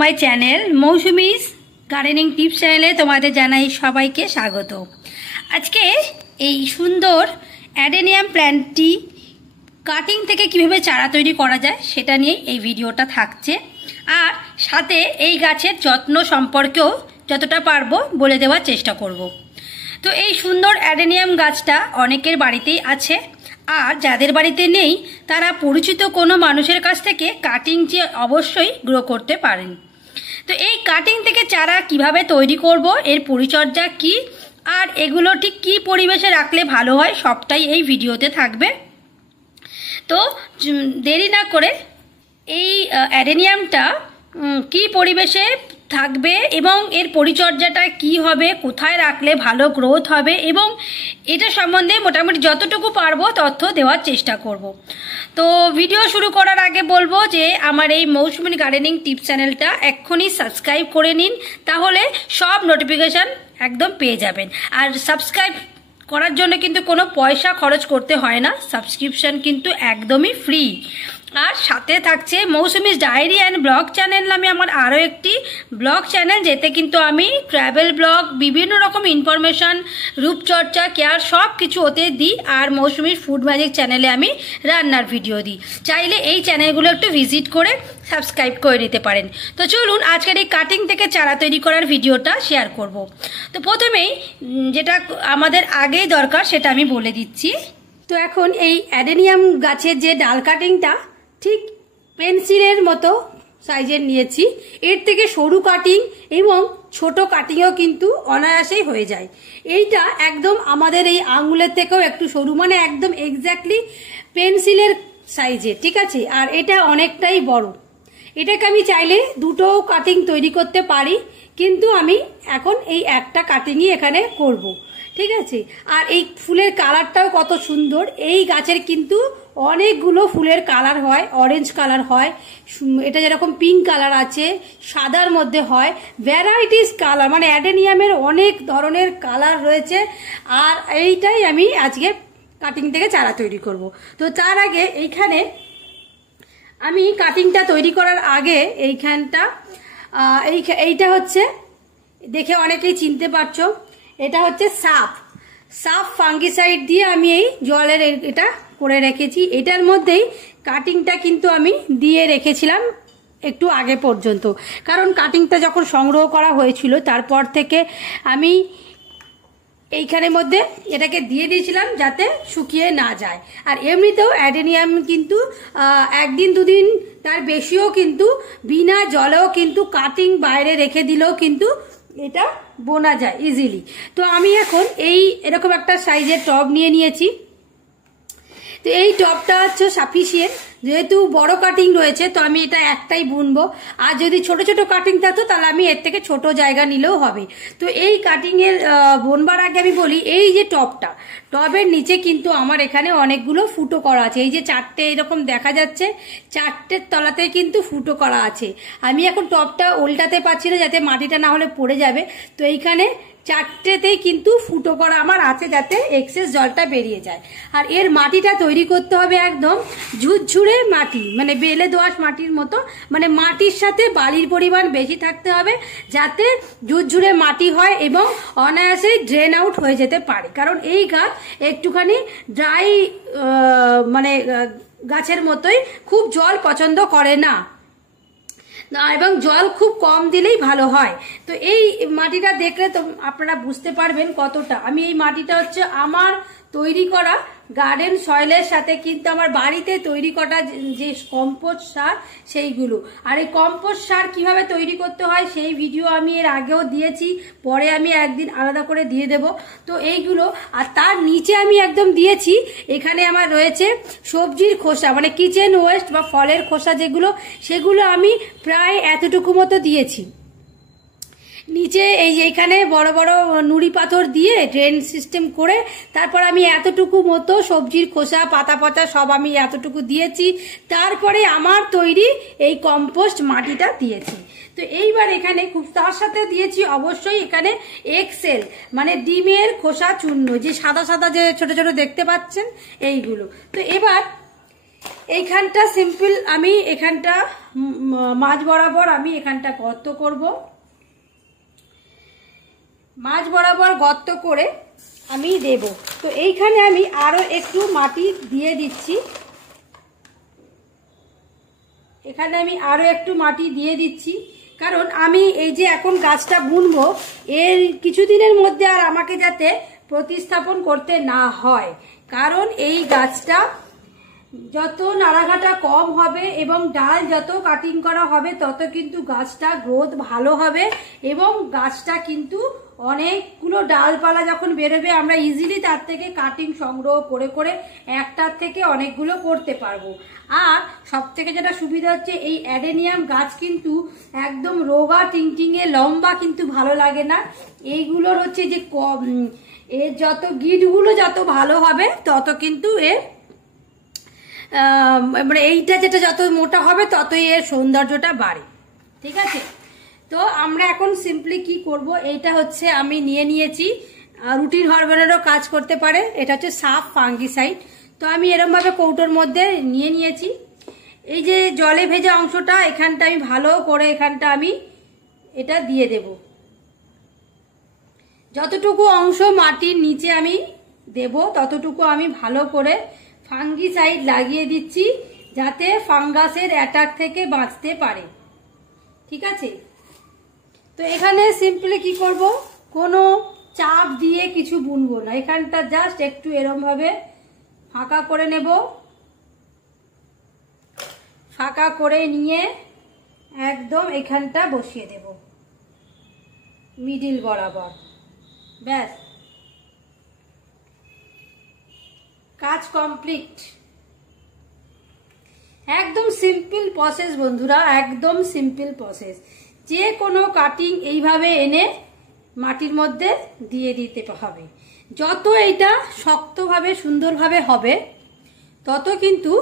My channel Mousumi's gardening tips চ্যানেলে তোমাদের জানাই সবাইকে স্বাগত। আজকে এই সুন্দর অ্যাডেনিয়াম প্ল্যান্টটি কাটিং থেকে কিভাবে চারা তৈরি করা যায় সেটা নিয়ে এই ভিডিওটা থাকছে, আর সাথে এই গাছের যত্ন সম্পর্কেও যতটা পারবো বলে দেওয়ার চেষ্টা করব। তো এই সুন্দর অ্যাডেনিয়াম গাছটা অনেকের বাড়িতেই আছে, আর যাদের বাড়িতে নেই তারা পরিচিত কোনো মানুষের কাছ থেকে কাটিং যে অবশ্যই গ্রো করতে পারেন। তো এই কাটিং থেকে চারা কিভাবে তৈরি করব, এর পরিচর্যা কি, আর এগুলো ঠিক কী পরিবেশে রাখলে ভালো হয় সবটাই এই ভিডিওতে থাকবে। তো দেরি না করে এই অ্যাডেনিয়ামটা কি পরিবেশে থাকবে এবং এর পরিচর্যাটা কি হবে, কোথায় রাখলে ভালো গ্রোথ হবে, এবং এটা সম্বন্ধে মোটামুটি যতটুকু পারবো তথ্য দেওয়ার চেষ্টা করব। তো ভিডিও শুরু করার আগে বলবো যে আমার এই মৌসুমি গার্ডেনিং টিপস চ্যানেলটা এক্ষুনি সাবস্ক্রাইব করে নিন, তাহলে সব নোটিফিকেশান একদম পেয়ে যাবেন। আর সাবস্ক্রাইব করার জন্য কিন্তু কোনো পয়সা খরচ করতে হয় না, সাবস্ক্রিপশন কিন্তু একদমই ফ্রি। আর সাথে থাকছে Mousumi's diary and blog channel নামে আমার আরও একটি ব্লগ চ্যানেল, যেতে কিন্তু আমি ট্রাভেল ব্লগ, বিভিন্ন রকম ইনফরমেশান, রূপচর্চা, কেয়ার সব কিছু ওতে দিই। আর মৌসুমির ফুড ম্যাজিক চ্যানেলে আমি রান্নার ভিডিও দিই। চাইলে এই চ্যানেলগুলো একটু ভিজিট করে সাবস্ক্রাইব করে নিতে পারেন। তো চলুন আজকের এই কাটিং থেকে চারা তৈরি করার ভিডিওটা শেয়ার করব। তো প্রথমেই যেটা আমাদের আগেই দরকার সেটা আমি বলে দিচ্ছি। তো এখন এই অ্যাডেনিয়াম গাছের যে ডাল কাটিংটা ঠিক পেন্সিলের মতো সাইজের নিয়েছি। এর থেকে সরু কাটিং এবং ছোট কাটিংও কিন্তু অনায়াসেই হয়ে যায়। এইটা একদম আমাদের এই আঙুলের থেকেও একটু সরু, মানে একদম এক্স্যাক্টলি পেন্সিলের সাইজে, ঠিক আছে। আর এটা অনেকটাই বড়। এটাকে আমি চাইলে দুটো কাটিং তৈরি করতে পারি, কিন্তু আমি এখন এই একটা কাটিংই এখানে করব, ঠিক আছে। আর এই ফুলের কালারটাও কত সুন্দর। এই গাছের কিন্তু অনেকগুলো ফুলের কালার হয়, অরেঞ্জ কালার হয়, এটা যেরকম পিঙ্ক কালার আছে, সাদার মধ্যে হয়, ভ্যারাইটিস কালার, মানে অ্যাডেনিয়ামের অনেক ধরনের কালার রয়েছে। আর এইটাই আমি আজকে কাটিং থেকে চারা তৈরি করব। তো তার আগে এইখানে আমি কাটিংটা তৈরি করার আগে এইটা হচ্ছে, দেখে অনেকেই চিনতে পারছো, এটা হচ্ছে সাফ ফাঙ্গিসাইড দিয়ে আমি এই জলের এটা করে রেখেছি। এটার মধ্যেই কাটিংটা কিন্তু আমি দিয়ে রেখেছিলাম একটু আগে পর্যন্ত, কারণ কাটিংটা যখন সংগ্রহ করা হয়েছিল তারপর থেকে আমি এইখানের মধ্যে এটাকে দিয়ে দিয়েছিলাম যাতে শুকিয়ে না যায়। আর এমনিতেও অ্যাডেনিয়াম কিন্তু একদিন দুদিন তার বেশিও কিন্তু বিনা জলেও কিন্তু কাটিং বাইরে রেখে দিলেও কিন্তু এটা বোনা যায় ইজিলি। তো আমি এখন এরকম একটা সাইজের টব নিয়ে নিয়েছি। তো এই টবটা হচ্ছে সাফিসিয়েন্ট, যেহেতু বড় কাটিং রয়েছে তো আমি এটা একটাই বুনবো। আর যদি ছোট ছোট কাটিং থাকতো তাহলে আমি এর থেকে ছোট জায়গা নিলেও হবে। তো এই কাটিংয়ের বুনবার আগে আমি বলি, এই যে টবের নিচে কিন্তু আমার এখানে অনেকগুলো ফুটো করা আছে। এই যে চারটে এরকম দেখা যাচ্ছে, চারটের তলাতে কিন্তু ফুটো করা আছে। আমি এখন টবটা উল্টাতে পারছি না যাতে মাটিটা না হলে পড়ে যাবে। তো এইখানে চারটেতেই কিন্তু ফুটো করা আমার আছে যাতে এক্সেস জলটা বেরিয়ে যায়। আর এর মাটিটা তৈরি করতে হবে একদম ঝুরঝুরে মাটি, মানে বেলে দোআঁশ মাটির মতো, মানে মাটির সাথে বালির পরিমাণ বেশি থাকতে হবে যাতে ঝুরঝুরে মাটি হয় এবং অনায়াসেই ড্রেন আউট হয়ে যেতে পারে। কারণ এই গাছ একটুখানি ড্রাই মানে গাছের মতোই, খুব জল পছন্দ করে না এবং জল খুব কম দিলেই ভালো হয়। তো এই মাটিটা দেখলে তো আপনারা বুঝতে পারবেন কতটা। আমি এই মাটিটা হচ্ছে আমার তৈরি করা গার্ডেন সয়েলের সাথে কিন্তু আমার বাড়িতে তৈরি করা যে কম্পোস্ট সার সেইগুলো। আর এই কম্পোস্ট সার কিভাবে তৈরি করতে হয় সেই ভিডিও আমি এর আগেও দিয়েছি, পরে আমি একদিন আলাদা করে দিয়ে দেব। তো এইগুলো, আর তার নিচে আমি একদম দিয়েছি, এখানে আমার রয়েছে সবজির খোসা, মানে কিচেন ওয়েস্ট বা ফলের খোসা যেগুলো, সেগুলো আমি প্রায় এতটুকু মতো দিয়েছি নিচে। এই যে এখানে বড় বড় নুড়ি পাথর দিয়ে ড্রেন সিস্টেম করে তারপর আমি এতটুকু মতো সবজির খোসা, পাতা পাতা সব আমি এতটুকু দিয়েছি। তারপরে আমার তৈরি এই কম্পোস্ট মাটিটা দিয়েছি। তো এইবার এখানে খুব তার সাথে দিয়েছি অবশ্যই এখানে এক্সেল, মানে ডিমের খোসা চূর্ণ, যে সাদা সাদা যে ছোট ছোট দেখতে পাচ্ছেন এইগুলো। তো এবার এইখানটা সিম্পল, আমি এখানটা মাঝ বরাবর আমি এখানটা গর্ত করব। মাঝ বরাবর গর্ত করে আমি দেব। তো এইখানে আমি আরো একটু মাটি দিয়ে দিচ্ছি। এখানে আমি আরো একটু মাটি দিয়ে দিচ্ছি, কারণ আমি এই যে এখন গাছটা বুনবো এর কিছুদিনের মধ্যে আর আমাকে যাতে প্রতিস্থাপন করতে না হয়, কারণ এই গাছটা যত নাড়াঘাটা কম হবে এবং ডাল যত কাটিং করা হবে তত কিন্তু গাছটা গ্রোথ ভালো হবে এবং গাছটা কিন্তু অনেকগুলো ডালপালা যখন বেরোবে আমরা ইজিলি তার থেকে কাটিং সংগ্রহ করে করে একটার থেকে অনেকগুলো করতে পারবো। আর সব থেকে যেটা সুবিধা হচ্ছে এই অ্যাডেনিয়াম গাছ কিন্তু একদম রোগা টিংটিংয়ে লম্বা কিন্তু ভালো লাগে না। এইগুলোর হচ্ছে যে এর যত গিটগুলো যত ভালো হবে তত কিন্তু এর মানে এইটা যেটা যত মোটা হবে ততই এর সৌন্দর্যটা বাড়ে। ঠিক আছে, তো আমরা এখন সিম্পলি কি করব, এইটা হচ্ছে আমি নিয়ে নিয়েছি, রুটিন হরমোনেরও কাজ করতে পারে, এটা হচ্ছে সাফ ফাঙ্গিসাইড। তো আমি এরকম ভাবে কৌটোর মধ্যে নিয়ে নিয়েছি। এই যে জলে ভেজা অংশটা এখানটা আমি ভালো করে এখানটা আমি এটা দিয়ে দেব। যতটুকু অংশ মাটির নিচে আমি দেব ততটুকু আমি ভালো করে ফাঙ্গিসাইড লাগিয়ে দিচ্ছি, যাতে ফাঙ্গাসের অ্যাটাক থেকে বাঁচতে পারে। ঠিক আছে, তো এখানে সিম্পলি কি করব, কোনো চাপ দিয়ে কিছু বুনবো না, এখানটা জাস্ট একটু এরম ভাবে ফাঁকা করে নেব। ফাঁকা করে নিয়ে একদম এখানটা বসিয়ে দেব মিডিল বরাবর। ব্যাস, কাজ কমপ্লিট। একদম সিম্পল প্রসেস বন্ধুরা, একদম সিম্পল প্রসেস। যে কোনো কাটিং এইভাবে এনে মাটির মধ্যে দিয়ে দিতে হবে। যত এটা শক্তভাবে সুন্দরভাবে হবে তত কিন্তু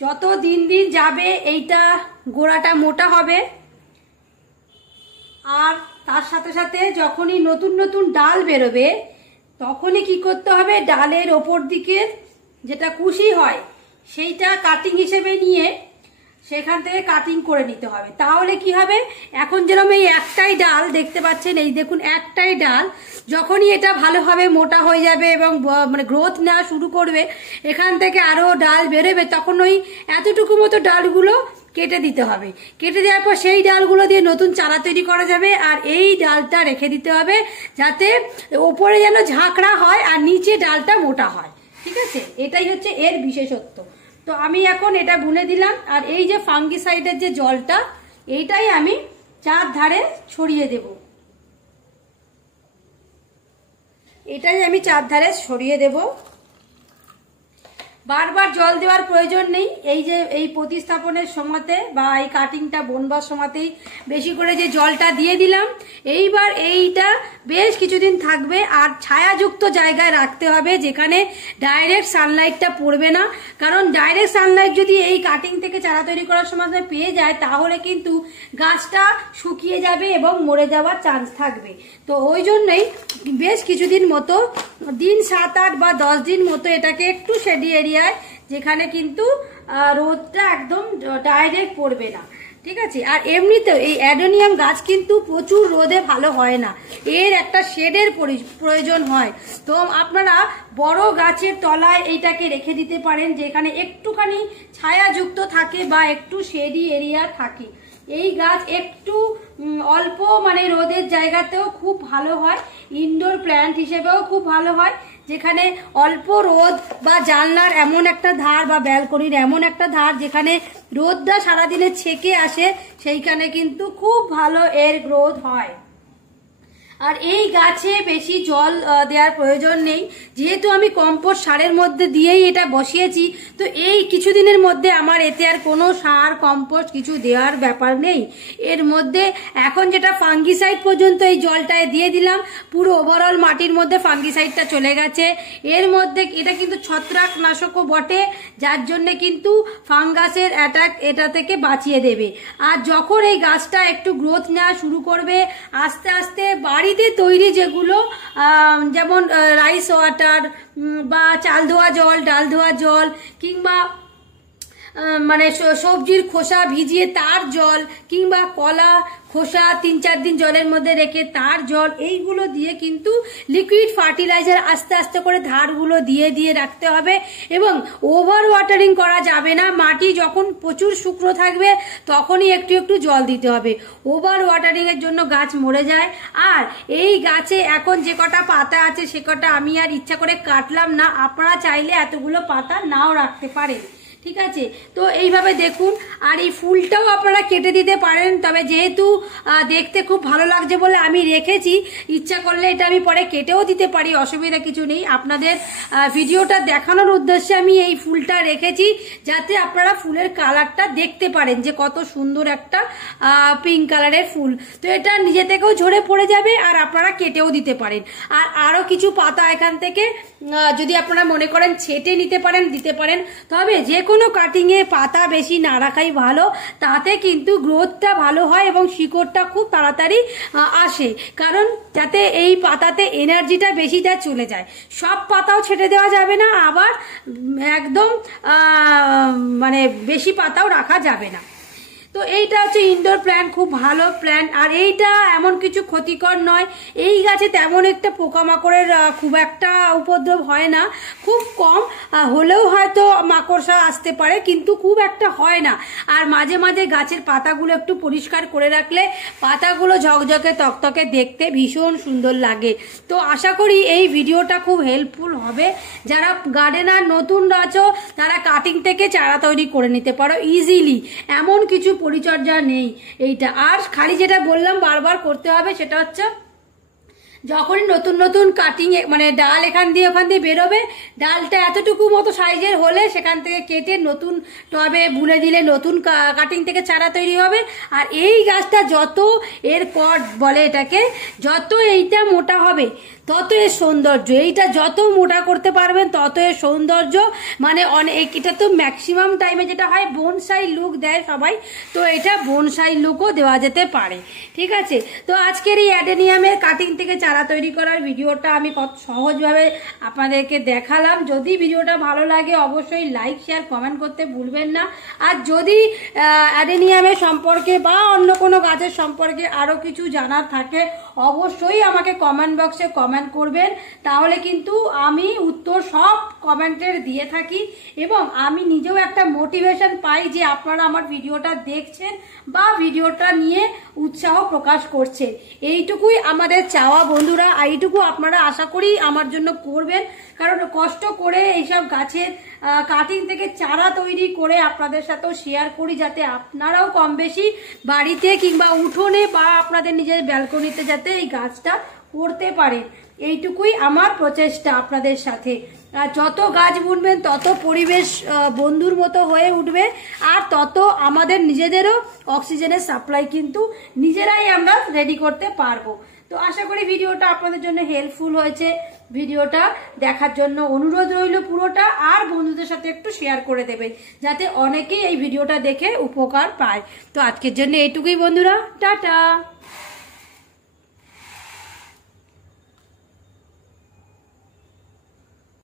যত দিন দিন যাবে এইটা গোড়াটা মোটা হবে। আর তার সাথে সাথে যখনই নতুন নতুন ডাল বেরোবে তখনই কি করতে হবে, ডালের ওপর দিকে যেটা কুশি হয় সেইটা কাটিং হিসেবে নিয়ে সেখান থেকে কাটিং করে নিতে হবে। তাহলে কি হবে, এখন যেরকম এই একটাই ডাল দেখতে পাচ্ছেন, এই দেখুন একটাই ডাল, যখনই এটা ভালোভাবে মোটা হয়ে যাবে এবং মানে গ্রোথ নেওয়া শুরু করবে, এখান থেকে আরো ডাল বেরোবে, তখন ওই এতটুকু মতো ডালগুলো কেটে দিতে হবে। কেটে দেওয়ার পর সেই ডালগুলো দিয়ে নতুন চারা তৈরি করা যাবে। আর এই ডালটা রেখে দিতে হবে যাতে ওপরে যেন ঝাঁকড়া হয় আর নিচে ডালটা মোটা হয়। ঠিক আছে, এটাই হচ্ছে এর বিশেষত্ব। তো আমি এখন এটা বুনে দিলাম। আর এই যে ফাঙ্গিসাইডের যে জলটা এইটাই আমি চারধারে ছড়িয়ে দেব। এটাই আমি চারধারে ছড়িয়ে দেব। বারবার জল দেওয়ার প্রয়োজন নেই। এই যে এই প্রতিস্থাপনের সময়তে বা এই কাটিংটা বোনবার সময়তেই বেশি করে যে জলটা দিয়ে দিলাম, এইবার এইটা বেশ কিছুদিন থাকবে। আর ছায়াযুক্ত জায়গায় রাখতে হবে যেখানে ডাইরেক্ট সানলাইটটা পড়বে না, কারণ ডাইরেক্ট সানলাইট যদি এই কাটিং থেকে চারা তৈরি করার সময় পেয়ে যায় তাহলে কিন্তু গাছটা শুকিয়ে যাবে এবং মরে যাওয়ার চান্স থাকবে। তো ওই জন্যই বেশ কিছুদিন মতো, দিন 7-8 বা 10 দিন মতো এটাকে একটু শেডি এরিয়ায়, যেখানে কিন্তু রোদটা একদম ডাইরেক্ট পড়বে না। ঠিক আছে, আর এমনিতেও এই অ্যাডেনিয়াম গাছ কিন্তু প্রচুর রোদে ভালো হয় না, এর একটা শেডের প্রয়োজন হয়। তো আপনারা বড় গাছের তলায় এইটাকে রেখে দিতে পারেন, যেখানে একটুখানি ছায়াযুক্ত থাকে বা একটু শেডি এরিয়া থাকে। এই গাছ একটু অল্প মানে রোদের জায়গাতেও খুব ভালো হয়, ইনডোর প্ল্যান্ট হিসেবেও খুব ভালো হয়, যেখানে অল্প রোদ বা জানলার এমন একটা ধার বা ব্যালকনির এমন একটা ধার যেখানে রোদটা সারাদিনে ছেকে আসে, সেইখানে কিন্তু খুব ভালো এর গ্রোথ হয়। আর এই গাছে বেশি জল দেওয়ার প্রয়োজন নেই, যেহেতু আমি কম্পোস্ট সারের মধ্যে দিয়েই এটা বসিয়েছি। তো এই কিছুদিনের মধ্যে আমার এতে আর কোনো সার কম্পোস্ট কিছু দেওয়ার ব্যাপার নেই। এর মধ্যে এখন যেটা ফাঙ্গিসাইড পর্যন্ত এই জলটায় দিয়ে দিলাম, পুরো ওভারঅল মাটির মধ্যে ফাঙ্গিসাইডটা চলে গেছে। এর মধ্যে এটা কিন্তু ছত্রাকনাশকও বটে, যার জন্য কিন্তু ফাঙ্গাসের অ্যাটাক এটা থেকে বাঁচিয়ে দেবে। আর যখন এই গাছটা একটু গ্রোথ নেওয়া শুরু করবে, আস্তে আস্তে বাড়ি বাড়িতে তৈরি যেগুলো যেমন রাইস ওয়াটার বা চাল ধোয়া জল, ডাল ধোয়া জল, কিংবা মানে সবজির খোসা ভিজিয়ে তার জল, কিংবা কলা খোসা 3-4 দিন জলের মধ্যে রেখে তার জল, এইগুলো দিয়ে কিন্তু লিকুইড ফার্টিলাইজার আস্তে আস্তে করে ধারগুলো দিয়ে দিয়ে রাখতে হবে। এবং ওভার ওয়াটারিং করা যাবে না। মাটি যখন প্রচুর শুকনো থাকবে তখনই একটু একটু জল দিতে হবে। ওভার ওয়াটারিং এর জন্য গাছ মরে যায়। আর এই গাছে এখন যে কটা পাতা আছে সে কটা আমি আর ইচ্ছা করে কাটলাম না, আপনারা চাইলে এতগুলো পাতা নাও রাখতে পারেন, ঠিক আছে। তো এইভাবে দেখুন। আর এই ফুলটাও আপনারা কেটে দিতে পারেন, তবে যেহেতু দেখতে খুব ভালো লাগছে বলে আমি রেখেছি, ইচ্ছা করলে এটা আমি পরে কেটেও দিতে পারি, অসুবিধা কিছু নেই। আপনাদের ভিডিওটা দেখানোর উদ্দেশ্যে আমি এই ফুলটা রেখেছি, যাতে আপনারা ফুলের কালারটা দেখতে পারেন যে কত সুন্দর একটা পিঙ্ক কালারের ফুল। তো এটা নিজে থেকেও ঝরে পড়ে যাবে আর আপনারা কেটেও দিতে পারেন। আর আরো কিছু পাতা এখান থেকে যদি আপনারা মনে করেন ছেটে নিতে পারেন, দিতে পারেন। তবে যে কোনো কাটিংয়ে পাতা বেশি না রাখাই ভালো, তাতে কিন্তু গ্রোথটা ভালো হয় এবং শিকড়টা খুব তাড়াতাড়ি আসে। কারণ যাতে এই পাতাতে এনার্জিটা বেশিটা চলে যায়। সব পাতাও ছেটে দেওয়া যাবে না, আবার একদম মানে বেশি পাতাও রাখা যাবে না। তো এইটা হচ্ছে ইনডোর প্ল্যান্ট, খুব ভালো প্ল্যান্ট। আর এইটা এমন কিছু ক্ষতিকর নয়। এই গাছে তেমন একটা পোকামাকড়ের খুব একটা উপদ্রব হয় না, খুব কম হলেও হয়তো মাকড়সা আসতে পারে, কিন্তু খুব একটা হয় না। আর মাঝে মাঝে গাছের পাতাগুলো একটু পরিষ্কার করে রাখলে পাতাগুলো ঝকঝকে তকতকে দেখতে ভীষণ সুন্দর লাগে। তো আশা করি এই ভিডিওটা খুব হেল্পফুল হবে। যারা গার্ডেনার নতুন আছো তারা কাটিং থেকে চারা তৈরি করে নিতে পারো ইজিলি, এমন কিছু পরিচর্যা নেই এইটা। আর খালি যেটা বললাম বারবার করতে হবে সেটা হচ্ছে যখনই নতুন নতুন কাটিং মানে ডাল এখান দিয়ে ওখান দিয়ে বেরোবে, ডালটা এতটুকু মতো সাইজের হলে সেখান থেকে কেটে নতুন টবে বুনে দিলে নতুন কাটিং থেকে চারা তৈরি হবে। আর এই গাছটা যত এর কট বলে এটাকে, যত এইটা মোটা হবে তত এর সৌন্দর্য। এইটা যত মোটা করতে পারবেন তত এর সৌন্দর্য। মানে অনেক, এটা তো ম্যাক্সিমাম টাইমে যেটা হয় বোনসাই লুক দেয় সবাই, তো এটা বোনসাই লুকও দেওয়া যেতে পারে, ঠিক আছে। তো আজকের এই অ্যাডেনিয়ামের কাটিং থেকে চারা তৈরি করার ভিডিওটা আমি কত সহজভাবে আপনাদেরকে দেখালাম। যদি ভিডিওটা ভালো লাগে অবশ্যই লাইক শেয়ার কমেন্ট করতে ভুলবেন না। আর যদি অ্যাডেনিয়ামের সম্পর্কে বা অন্য কোনো গাছের সম্পর্কে আরও কিছু জানার থাকে অবশ্যই আমাকে কমেন্ট বক্সে কমেন্ট করবেন, তাহলে কিন্তু আমি উত্তর সব কমেন্টের দিয়ে থাকি এবং আমি নিজেও একটা মোটিভেশন পাই যে আপনারা আমার ভিডিওটা দেখছেন বা ভিডিওটা নিয়ে উৎসাহ প্রকাশ করছেন। এইটুকুই আমাদের চাওয়া বন্ধুরা, এইটুকু আপনারা আশা করি আমার জন্য করবেন। কারণ কষ্ট করে এইসব গাছের কাটিং থেকে চারা তৈরি করে আপনাদের সাথেও শেয়ার করি, যাতে আপনারাও কম বেশি বাড়িতে কিংবা উঠোনে বা আপনাদের নিজের ব্যালকনিতে যাতে এই গাছটা করতে পারেন, এইটুকুই আমার প্রচেষ্টা আপনাদের সাথে। আর যত গাছ বুনবেন তত পরিবেশ বন্ধুর মতো হয়ে উঠবে, আর তত আমাদের নিজেদেরও অক্সিজেনের সাপ্লাই কিন্তু নিজেরাই আমরা রেডি করতে পারবো। তো আশা করি ভিডিওটা আপনাদের জন্য হেল্পফুল হয়েছে। ভিডিওটা দেখার জন্য অনুরোধ রইল পুরোটা, আর বন্ধুদের সাথে একটু শেয়ার করে দেবেন যাতে অনেকেই এই ভিডিওটা দেখে উপকার পায়। তো আজকের জন্য এইটুকুই বন্ধুরা, টাটা।